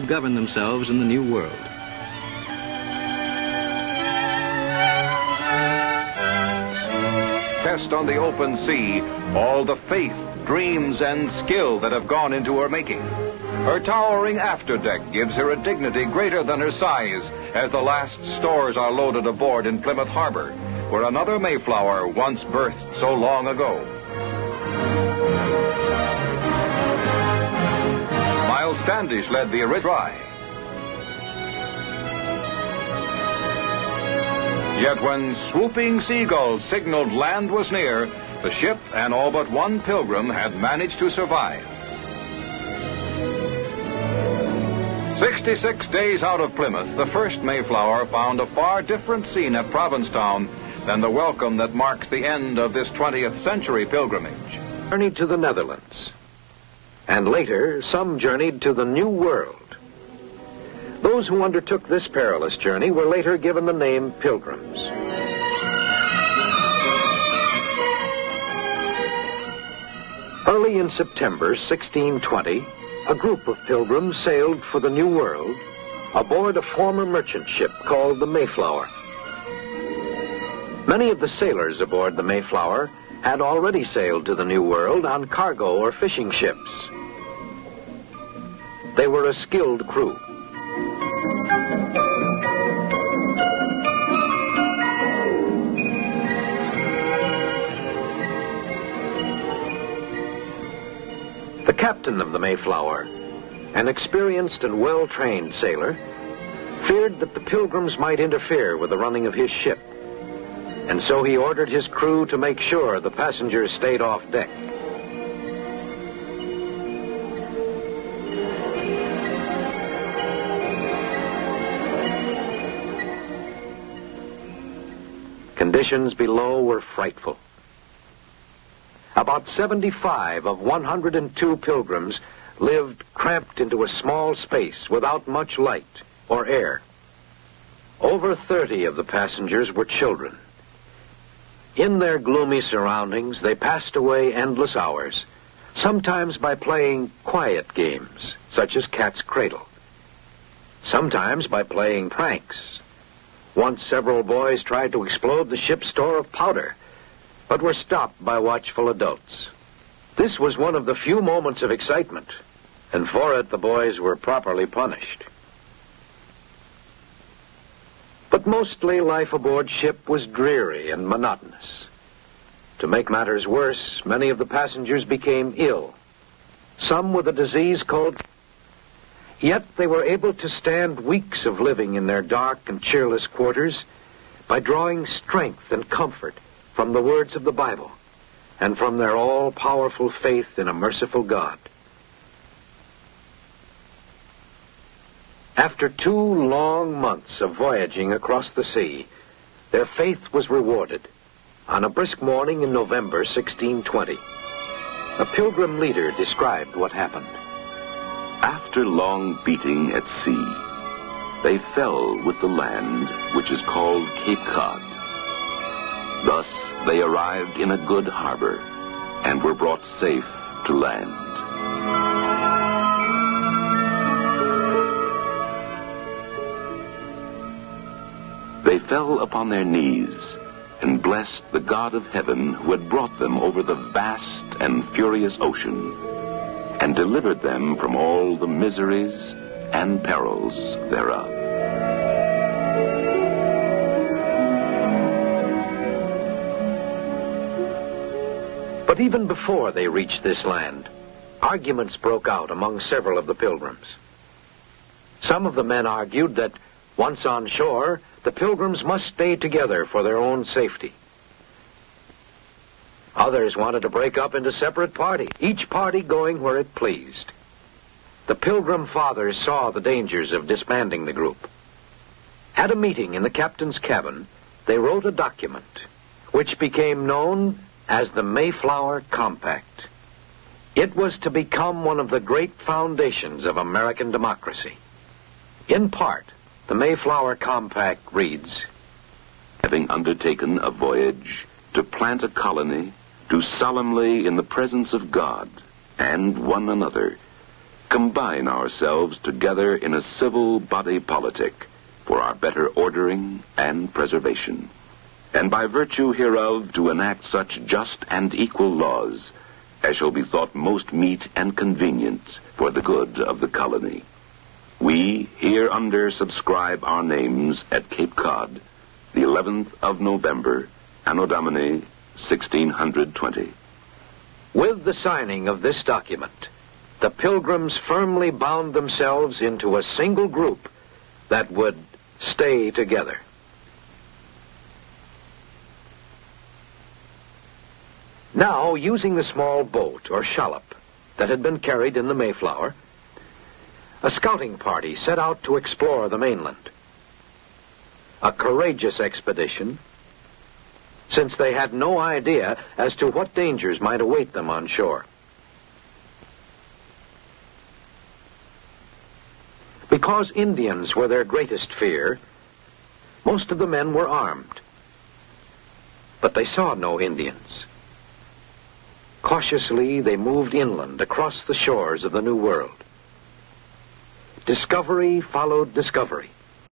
to govern themselves in the New World. Test on the open sea all the faith, dreams, and skill that have gone into her making. Her towering afterdeck gives her a dignity greater than her size as the last stores are loaded aboard in Plymouth Harbor, where another Mayflower once birthed so long ago. Miles Standish led the original try. Yet when swooping seagulls signaled land was near, the ship and all but one Pilgrim had managed to survive. 66 days out of Plymouth, the first Mayflower found a far different scene at Provincetown than the welcome that marks the end of this 20th century pilgrimage. Journeyed to the Netherlands, and later some journeyed to the New World. Those who undertook this perilous journey were later given the name Pilgrims. Early in September 1620, a group of pilgrims sailed for the New World aboard a former merchant ship called the Mayflower. Many of the sailors aboard the Mayflower had already sailed to the New World on cargo or fishing ships. They were a skilled crew. The captain of the Mayflower, an experienced and well-trained sailor, feared that the Pilgrims might interfere with the running of his ship, and so he ordered his crew to make sure the passengers stayed off deck. Conditions below were frightful. About 75 of 102 Pilgrims lived cramped into a small space without much light or air. Over 30 of the passengers were children. In their gloomy surroundings, they passed away endless hours, sometimes by playing quiet games, such as cat's cradle, sometimes by playing pranks. Once several boys tried to explode the ship's store of powder, but were stopped by watchful adults. This was one of the few moments of excitement, and for it the boys were properly punished. But mostly life aboard ship was dreary and monotonous. To make matters worse, many of the passengers became ill, some with a disease called... Yet they were able to stand weeks of living in their dark and cheerless quarters by drawing strength and comfort from the words of the Bible and from their all-powerful faith in a merciful God. After 2 long months of voyaging across the sea, their faith was rewarded on a brisk morning in November 1620. A Pilgrim leader described what happened. After long beating at sea, they fell with the land, which is called Cape Cod. Thus they arrived in a good harbor and were brought safe to land. They fell upon their knees and blessed the God of heaven who had brought them over the vast and furious ocean and delivered them from all the miseries and perils thereof. But even before they reached this land, arguments broke out among several of the Pilgrims. Some of the men argued that once on shore, the Pilgrims must stay together for their own safety. Others wanted to break up into separate parties, each party going where it pleased. The Pilgrim fathers saw the dangers of disbanding the group. At a meeting in the captain's cabin, they wrote a document which became known as the Mayflower Compact. It was to become one of the great foundations of American democracy. In part, the Mayflower Compact reads, having undertaken a voyage to plant a colony, do solemnly in the presence of God and one another combine ourselves together in a civil body politic for our better ordering and preservation, and by virtue hereof to enact such just and equal laws as shall be thought most meet and convenient for the good of the colony. We hereunder subscribe our names at Cape Cod, the 11th of November, Anno Domini 1620. With the signing of this document, the Pilgrims firmly bound themselves into a single group that would stay together. Now, using the small boat or shallop that had been carried in the Mayflower, a scouting party set out to explore the mainland. A courageous expedition, since they had no idea as to what dangers might await them on shore. Because Indians were their greatest fear, most of the men were armed. But they saw no Indians. Cautiously, they moved inland across the shores of the New World. Discovery followed discovery.